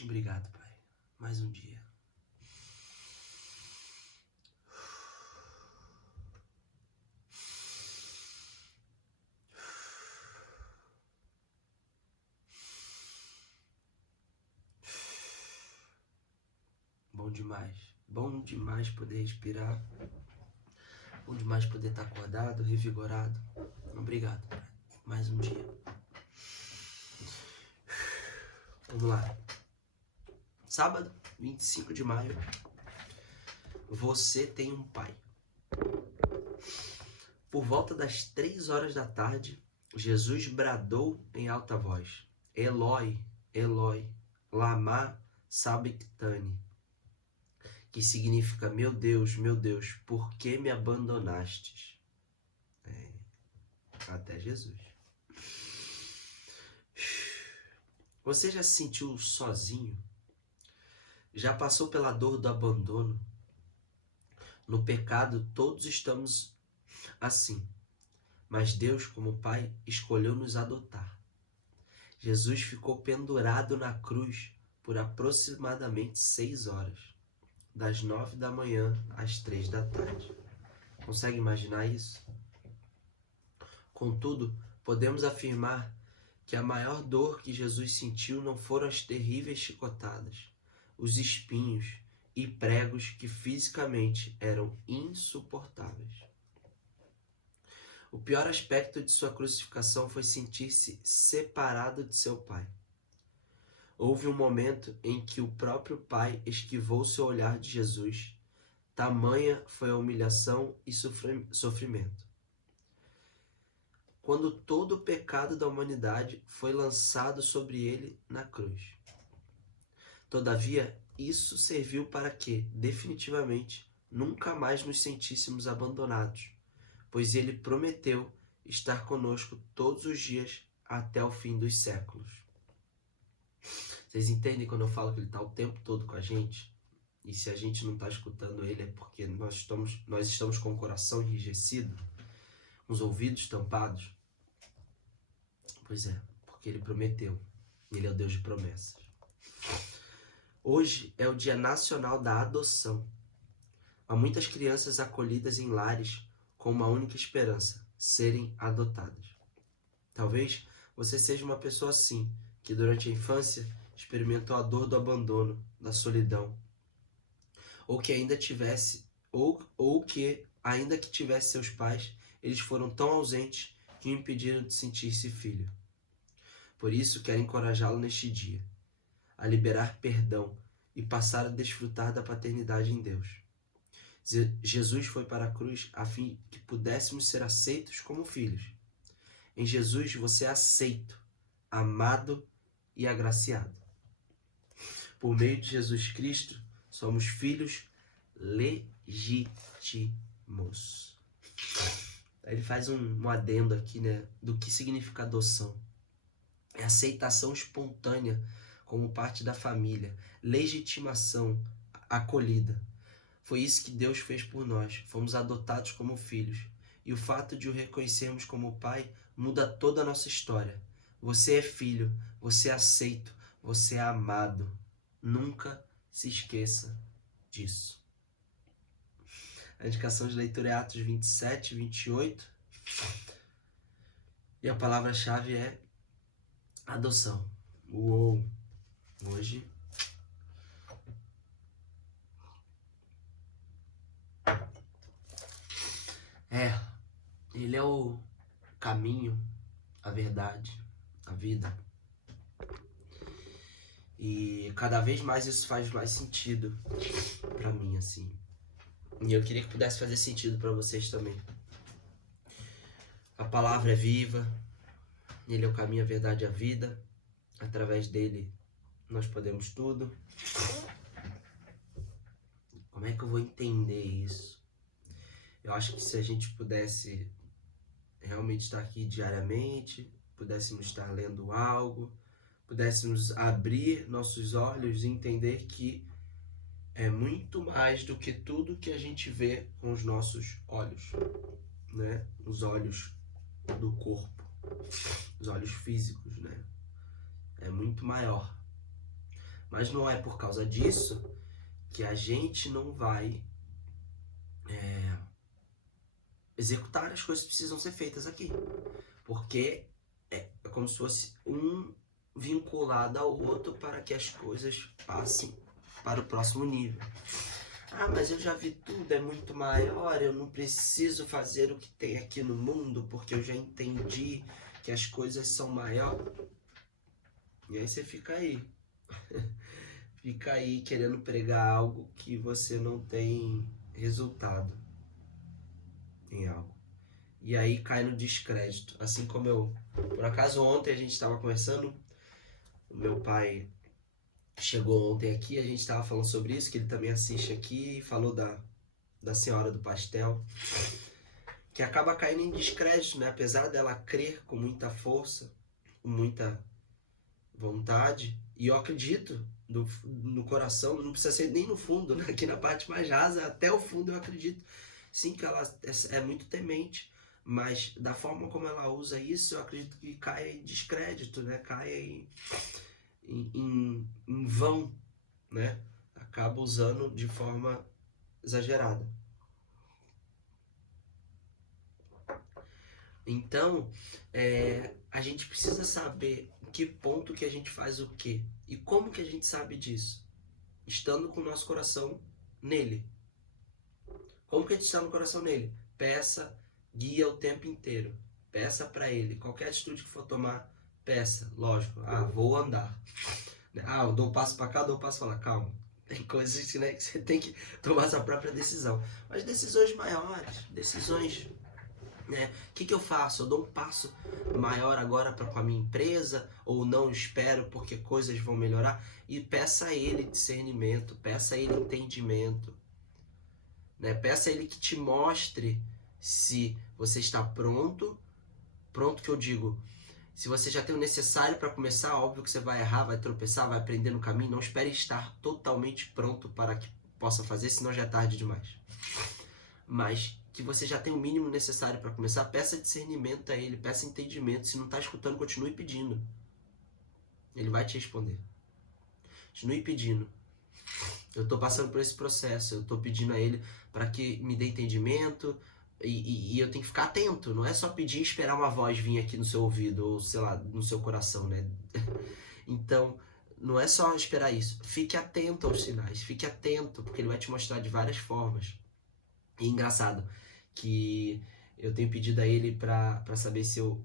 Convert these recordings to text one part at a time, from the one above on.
Obrigado, Pai. Mais um dia. Bom demais. Bom demais poder respirar. Bom demais poder estar acordado, revigorado. Obrigado, Pai. Mais um dia. Vamos lá. Sábado, 25 de maio. Você tem um pai. Por volta das 3 horas da tarde, Jesus bradou em alta voz: Eloi, Eloi, lama sabachthani, que significa: meu Deus, por que me abandonastes? Até Jesus. Você já se sentiu sozinho? Já passou pela dor do abandono? No pecado todos estamos assim, mas Deus, como Pai, escolheu nos adotar. Jesus ficou pendurado na cruz por aproximadamente 6 horas, das 9 da manhã às 3 da tarde. Consegue imaginar isso? Contudo, podemos afirmar que a maior dor que Jesus sentiu não foram as terríveis chicotadas, os espinhos e pregos que fisicamente eram insuportáveis. O pior aspecto de sua crucificação foi sentir-se separado de seu Pai. Houve um momento em que o próprio Pai esquivou seu olhar de Jesus. Tamanha foi a humilhação e sofrimento. Quando todo o pecado da humanidade foi lançado sobre ele na cruz. Todavia, isso serviu para que, definitivamente, nunca mais nos sentíssemos abandonados, pois ele prometeu estar conosco todos os dias até o fim dos séculos. Vocês entendem quando eu falo que ele está o tempo todo com a gente? E se a gente não está escutando ele é porque nós estamos com o coração enrijecido, com os ouvidos tampados? Pois é, porque ele prometeu. Ele é o Deus de promessas. Hoje é o Dia Nacional da Adoção. Há muitas crianças acolhidas em lares com uma única esperança: serem adotadas. Talvez você seja uma pessoa assim, que durante a infância experimentou a dor do abandono, da solidão, ou que ainda tivesse seus pais, eles foram tão ausentes que o impediram de sentir-se filho. Por isso, quero encorajá-lo neste dia a liberar perdão e passar a desfrutar da paternidade em Deus. Jesus foi para a cruz a fim que pudéssemos ser aceitos como filhos. Em Jesus você é aceito, amado e agraciado. Por meio de Jesus Cristo, somos filhos legítimos. Ele faz um adendo aqui, né, do que significa adoção. É aceitação espontânea como parte da família, legitimação, acolhida. Foi isso que Deus fez por nós. Fomos adotados como filhos. E o fato de o reconhecermos como pai muda toda a nossa história. Você é filho, você é aceito, você é amado. Nunca se esqueça disso. A indicação de leitura é Atos 27 e 28. E a palavra-chave é adoção. Uou! Hoje ele é o caminho, a verdade, a vida. E cada vez mais isso faz mais sentido pra mim, assim. E eu queria que pudesse fazer sentido pra vocês também. A palavra é viva, ele é o caminho, a verdade e a vida. Através dele nós podemos tudo. Como é que eu vou entender isso? Eu acho que se a gente pudesse realmente estar aqui diariamente, pudéssemos estar lendo algo, pudéssemos abrir nossos olhos e entender que é muito mais do que tudo que a gente vê com os nossos olhos, né? Os olhos do corpo, os olhos físicos, né? É muito maior. Mas não é por causa disso que a gente não vai executar as coisas que precisam ser feitas aqui. Porque é como se fosse um vinculado ao outro para que as coisas passem para o próximo nível. Ah, mas eu já vi tudo, é muito maior, eu não preciso fazer o que tem aqui no mundo porque eu já entendi que as coisas são maiores. E aí você fica aí. Fica aí querendo pregar algo que você não tem resultado em algo. E aí cai no descrédito. Assim como eu. Por acaso ontem a gente estava conversando, o meu pai chegou ontem aqui, a gente estava falando sobre isso, que ele também assiste aqui, e falou da senhora do pastel, que acaba caindo em descrédito, né? Apesar dela crer com muita força, com muita vontade, e eu acredito no coração, não precisa ser nem no fundo, né? Aqui na parte mais rasa, até o fundo eu acredito. Sim, que ela é muito temente, mas da forma como ela usa isso, eu acredito que cai em descrédito, né? Cai em vão, né? Acaba usando de forma exagerada. Então, a gente precisa saber em que ponto que a gente faz o quê. E como que a gente sabe disso? Estando com o nosso coração nele. Como que a gente está no coração nele? Peça, guia o tempo inteiro. Peça para ele. Qualquer atitude que for tomar, peça. Lógico. Ah, vou andar. Ah, eu dou um passo para cá, dou um passo para lá. Calma. Tem coisas, né, que você tem que tomar sua própria decisão. Mas decisões maiores, decisões, né? O que eu faço? Eu dou um passo maior agora com a minha empresa ou não espero porque coisas vão melhorar? E peça a ele discernimento, peça a ele entendimento, né? Peça a ele que te mostre se você está pronto que eu digo, se você já tem o necessário para começar, óbvio que você vai errar, vai tropeçar, vai aprender no caminho, não espere estar totalmente pronto para que possa fazer, senão já é tarde demais. Mas que você já tem o mínimo necessário para começar, peça discernimento a ele, peça entendimento. Se não está escutando, continue pedindo. Ele vai te responder. Continue pedindo. Eu estou passando por esse processo, eu estou pedindo a ele para que me dê entendimento e eu tenho que ficar atento. Não é só pedir e esperar uma voz vir aqui no seu ouvido ou, sei lá, no seu coração, né? Então, não é só esperar isso. Fique atento aos sinais, fique atento, porque ele vai te mostrar de várias formas. E engraçado que eu tenho pedido a ele para saber se eu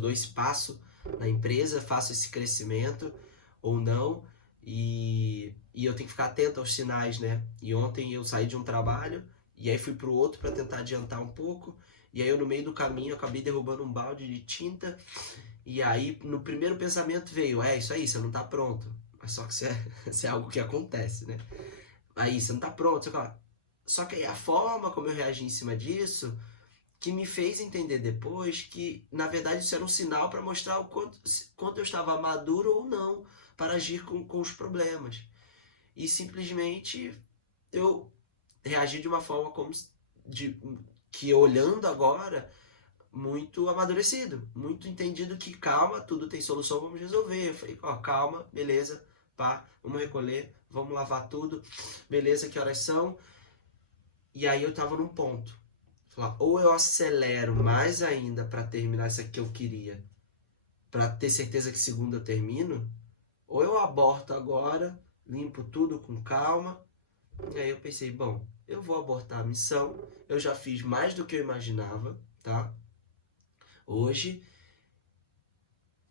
dou esse passo na empresa, faço esse crescimento ou não, e eu tenho que ficar atento aos sinais, né? E ontem eu saí de um trabalho e aí fui pro outro para tentar adiantar um pouco, e aí eu no meio do caminho eu acabei derrubando um balde de tinta, e aí no primeiro pensamento veio, isso aí, você não tá pronto. Mas só que isso é algo que acontece, né? Aí, você não tá pronto, você fala. Só que aí a forma como eu reagi em cima disso, que me fez entender depois que, na verdade, isso era um sinal para mostrar o quanto eu estava maduro ou não para agir com os problemas. E simplesmente eu reagi de uma forma que olhando agora, muito amadurecido, muito entendido que calma, tudo tem solução, vamos resolver. Eu falei, calma, beleza, pá, vamos recolher, vamos lavar tudo, beleza, que horas são? E aí eu tava num ponto. Falar, ou eu acelero mais ainda para terminar isso aqui que eu queria, para ter certeza que segunda eu termino, ou eu aborto agora, limpo tudo com calma. E aí eu pensei, bom, eu vou abortar a missão, eu já fiz mais do que eu imaginava, tá? Hoje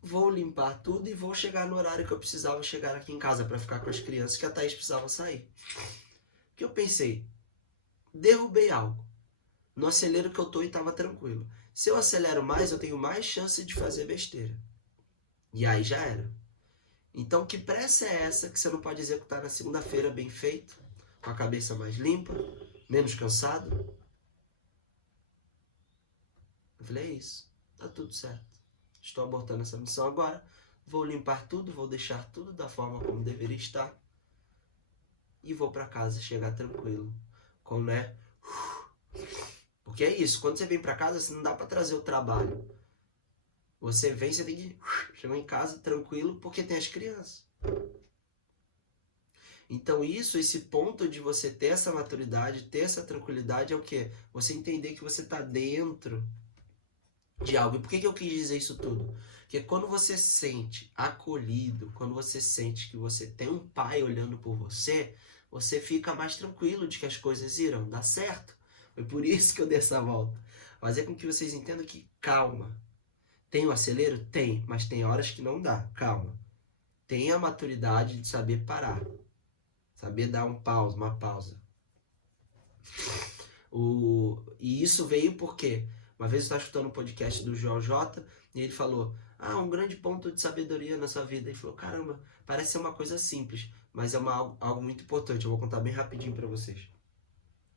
vou limpar tudo e vou chegar no horário que eu precisava chegar aqui em casa para ficar com as crianças que a Thaís precisava sair. Que eu pensei, derrubei algo. No acelero que eu tô e tava tranquilo. Se eu acelero mais, eu tenho mais chance de fazer besteira. E aí já era. Então, que pressa é essa que você não pode executar na segunda-feira bem feito, com a cabeça mais limpa, menos cansado? Eu falei, é isso. Tá tudo certo. Estou abortando essa missão agora. Vou limpar tudo, vou deixar tudo da forma como deveria estar. E vou para casa chegar tranquilo. Com, né? Porque é isso, quando você vem para casa, você não dá para trazer o trabalho. Você vem, você tem que chegar em casa tranquilo, porque tem as crianças. Então esse ponto de você ter essa maturidade, ter essa tranquilidade é o quê? Você entender que você está dentro de algo. E por que eu quis dizer isso tudo? Porque quando você sente acolhido, quando você sente que você tem um pai olhando por você, você fica mais tranquilo de que as coisas irão dar certo. Foi por isso que eu dei essa volta. Fazer com que vocês entendam que calma. Tem o acelero? Tem, mas tem horas que não dá. Calma. Tenha a maturidade de saber parar. Saber dar uma pausa. E isso veio porque uma vez eu estava escutando um podcast do João J e ele falou: um grande ponto de sabedoria na sua vida. Ele falou: caramba, parece ser uma coisa simples, mas é algo muito importante. Eu vou contar bem rapidinho para vocês.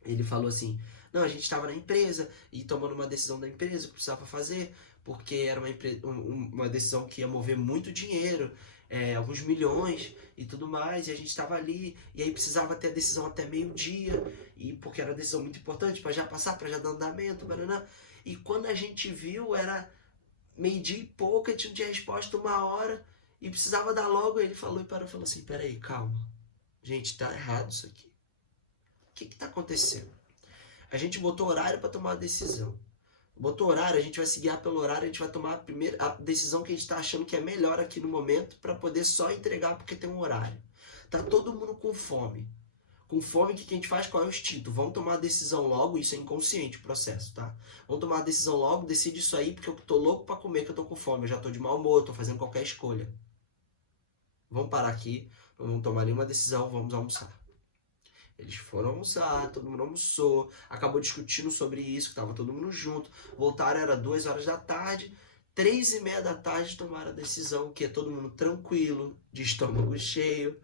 Ele falou assim: não, a gente estava na empresa e tomando uma decisão da empresa que precisava fazer, porque era uma decisão que ia mover muito dinheiro, alguns milhões e tudo mais, e a gente estava ali, e aí precisava ter a decisão até meio-dia, e porque era uma decisão muito importante, para já passar, para já dar andamento, baraná. E quando a gente viu, era meio-dia e pouco, a gente não tinha resposta 1 hora, e precisava dar logo. Ele falou e parou e falou assim: peraí, calma, gente, tá errado isso aqui. O que está acontecendo? A gente botou horário para tomar uma decisão. Botou horário, a gente vai se guiar pelo horário, a gente vai tomar a decisão que a gente está achando que é melhor aqui no momento para poder só entregar porque tem um horário. Tá todo mundo com fome. Com fome, o que a gente faz? Qual é o instinto? Vamos tomar a decisão logo, isso é inconsciente o processo, tá? Vamos tomar a decisão logo, decide isso aí porque eu tô louco para comer, que eu tô com fome, eu já tô de mau humor, tô fazendo qualquer escolha. Vamos parar aqui, não vamos tomar nenhuma decisão, vamos almoçar. Eles foram almoçar, todo mundo almoçou, acabou discutindo sobre isso, que tava todo mundo junto. Voltaram, era 2 horas da tarde, 3h30 da tarde tomaram a decisão, que é todo mundo tranquilo, de estômago cheio,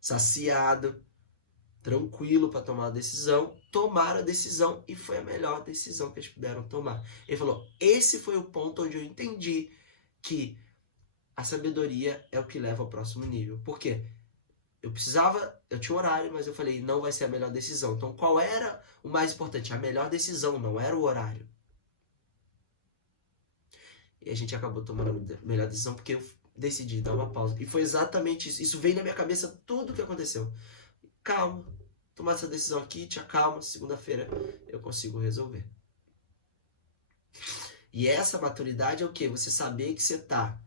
saciado, tranquilo para tomar a decisão. Tomaram a decisão e foi a melhor decisão que eles puderam tomar. Ele falou: esse foi o ponto onde eu entendi que a sabedoria é o que leva ao próximo nível. Por quê? Eu tinha um horário, mas eu falei, não vai ser a melhor decisão. Então, qual era o mais importante? A melhor decisão, não era o horário. E a gente acabou tomando a melhor decisão porque eu decidi dar uma pausa. E foi exatamente isso. Isso veio na minha cabeça tudo o que aconteceu. Calma, tomar essa decisão aqui, te acalma, segunda-feira eu consigo resolver. E essa maturidade é o quê? Você saber que você tá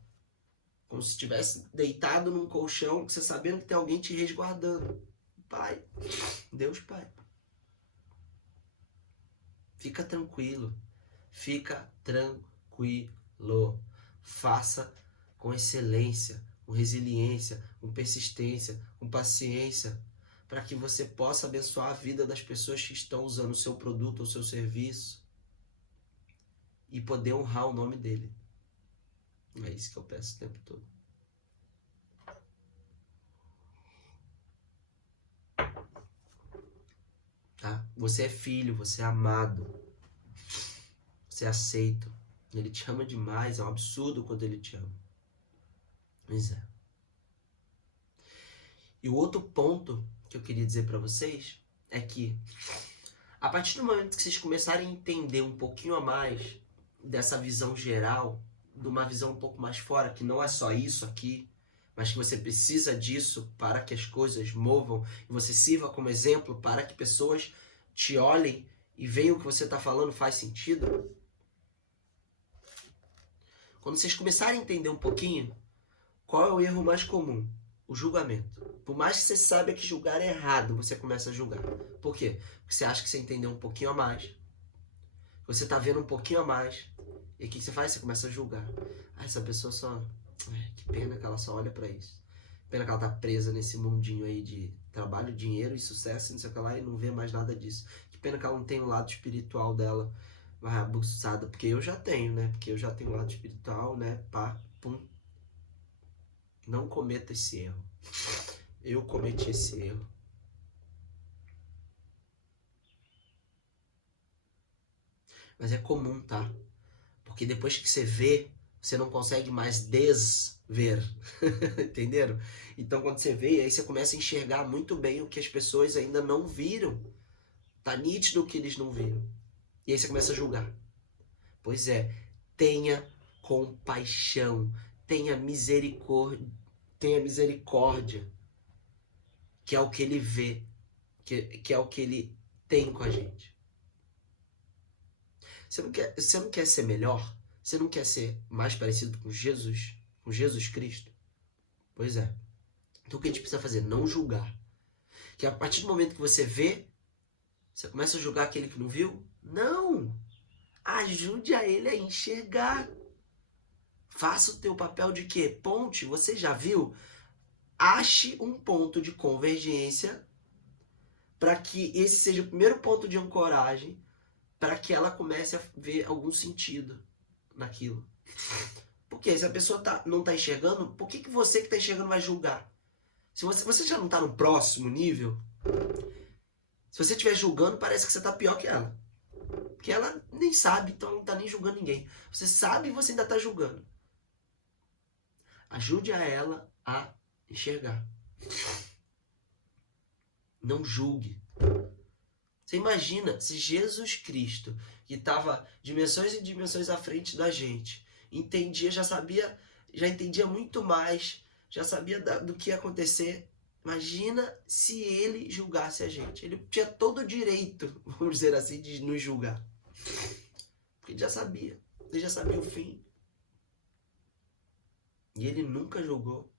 como se estivesse deitado num colchão, você sabendo que tem alguém te resguardando. Pai. Deus Pai. Fica tranquilo. Fica tranquilo. Faça com excelência, com resiliência, com persistência, com paciência, para que você possa abençoar a vida das pessoas que estão usando o seu produto ou o seu serviço e poder honrar o nome dele. É isso que eu peço o tempo todo. Tá? Você é filho, você é amado. Você é aceito. Ele te ama demais, é um absurdo quando ele te ama. Pois é. E o outro ponto que eu queria dizer para vocês é que a partir do momento que vocês começarem a entender um pouquinho a mais dessa visão geral, de uma visão um pouco mais fora, que não é só isso aqui, mas que você precisa disso para que as coisas movam e você sirva como exemplo para que pessoas te olhem e vejam o que você está falando faz sentido. Quando vocês começarem a entender um pouquinho, qual é o erro mais comum? O julgamento. Por mais que você saiba que julgar é errado, você começa a julgar. Por quê? Porque você acha que você entendeu um pouquinho a mais. Você está vendo um pouquinho a mais. E o que você faz? Você começa a julgar. Essa pessoa só... que pena que ela só olha para isso. Pena que ela tá presa nesse mundinho aí de trabalho, dinheiro e sucesso, não sei o que lá, e não vê mais nada disso. Que pena que ela não tem o lado espiritual dela mais aguçado, porque eu já tenho, né? Porque eu já tenho o lado espiritual, né? Pá, pum. Não cometa esse erro. Eu cometi esse erro. Mas é comum, tá? Porque depois que você vê, você não consegue mais desver. Entenderam? Então quando você vê, aí você começa a enxergar muito bem o que as pessoas ainda não viram. Tá nítido o que eles não viram. E aí você começa a julgar. Pois é, tenha compaixão, tenha misericórdia. que é o que ele vê, que é o que ele tem com a gente. Você não quer ser melhor? Você não quer ser mais parecido com Jesus Cristo? Pois é. Então o que a gente precisa fazer? Não julgar. Que a partir do momento que você vê, você começa a julgar aquele que não viu? Não! Ajude a ele a enxergar. Faça o teu papel de quê? Ponte. Você já viu? Ache um ponto de convergência para que esse seja o primeiro ponto de ancoragem para que ela comece a ver algum sentido naquilo. Porque se a pessoa não está enxergando, por que você que está enxergando vai julgar? Se você já não está no próximo nível, se você estiver julgando, parece que você está pior que ela. Porque ela nem sabe, então não está nem julgando ninguém. Você sabe e você ainda está julgando. Ajude a ela a enxergar. Não julgue. Você imagina se Jesus Cristo, que estava dimensões e dimensões à frente da gente, entendia, já entendia muito mais, já sabia do que ia acontecer. Imagina se ele julgasse a gente. Ele tinha todo o direito, vamos dizer assim, de nos julgar. Porque ele já sabia o fim. E ele nunca julgou.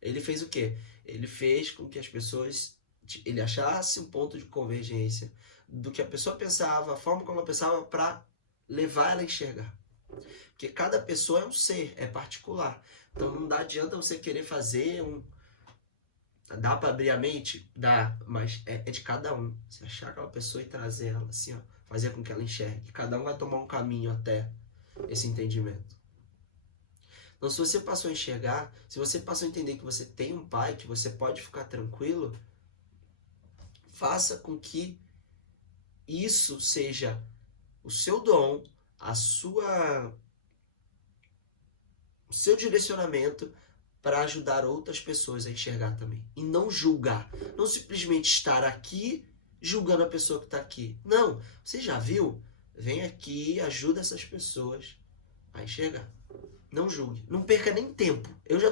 Ele fez o quê? Ele fez com que as pessoas, ele achasse um ponto de convergência do que a pessoa pensava, a forma como ela pensava, para levar ela a enxergar. Porque cada pessoa é um ser, é particular. Então não adianta você querer fazer um... Dá para abrir a mente? Dá, mas é de cada um. Você achar aquela pessoa e trazer ela assim, ó, fazer com que ela enxergue. Cada um vai tomar um caminho até esse entendimento. Então, se você passou a enxergar, se você passou a entender que você tem um pai, que você pode ficar tranquilo, faça com que isso seja o seu dom, o seu direcionamento para ajudar outras pessoas a enxergar também. E não julgar. Não simplesmente estar aqui julgando a pessoa que está aqui. Não. Você já viu? Vem aqui e ajuda essas pessoas a enxergar. Não julgue. Não perca nem tempo. Eu já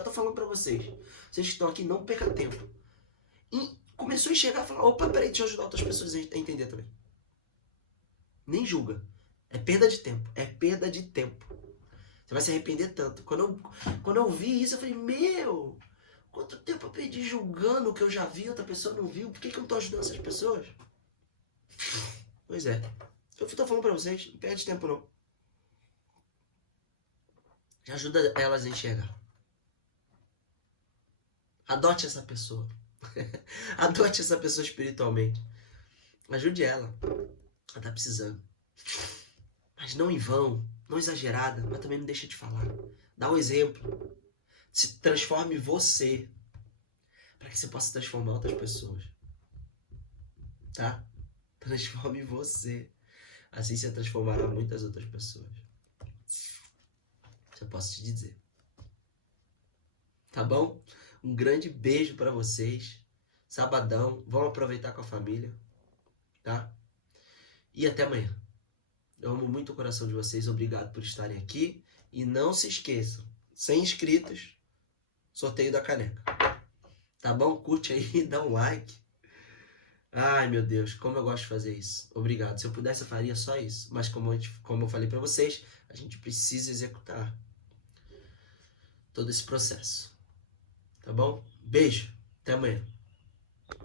tô falando para vocês. Vocês que estão aqui, não perca tempo. E começou a enxergar e falar, opa, peraí, deixa eu ajudar outras pessoas a entender também. Nem julga. É perda de tempo. É perda de tempo. Você vai se arrepender tanto. Quando eu vi isso, eu falei, meu, quanto tempo eu perdi julgando o que eu já vi, outra pessoa não viu. Por que eu não tô ajudando essas pessoas? Pois é. Eu tô falando pra vocês, não perde tempo não. Ajuda elas a enxergar. Adote essa pessoa. Adote essa pessoa espiritualmente. Ajude ela. Ela tá precisando. Mas não em vão, não exagerada, mas também não deixa de falar. Dá um exemplo. Se transforme você para que você possa transformar outras pessoas. Tá? Transforme você. Assim você transformará muitas outras pessoas. Isso eu posso te dizer. Tá bom? Um grande beijo para vocês. Sabadão. Vão aproveitar com a família. Tá? E até amanhã. Eu amo muito o coração de vocês. Obrigado por estarem aqui. E não se esqueçam. 100 inscritos. Sorteio da caneca. Tá bom? Curte aí. Dá um like. Ai, meu Deus. Como eu gosto de fazer isso. Obrigado. Se eu pudesse, eu faria só isso. Mas como eu falei para vocês, a gente precisa executar todo esse processo. Tá bom? Beijo. Até amanhã.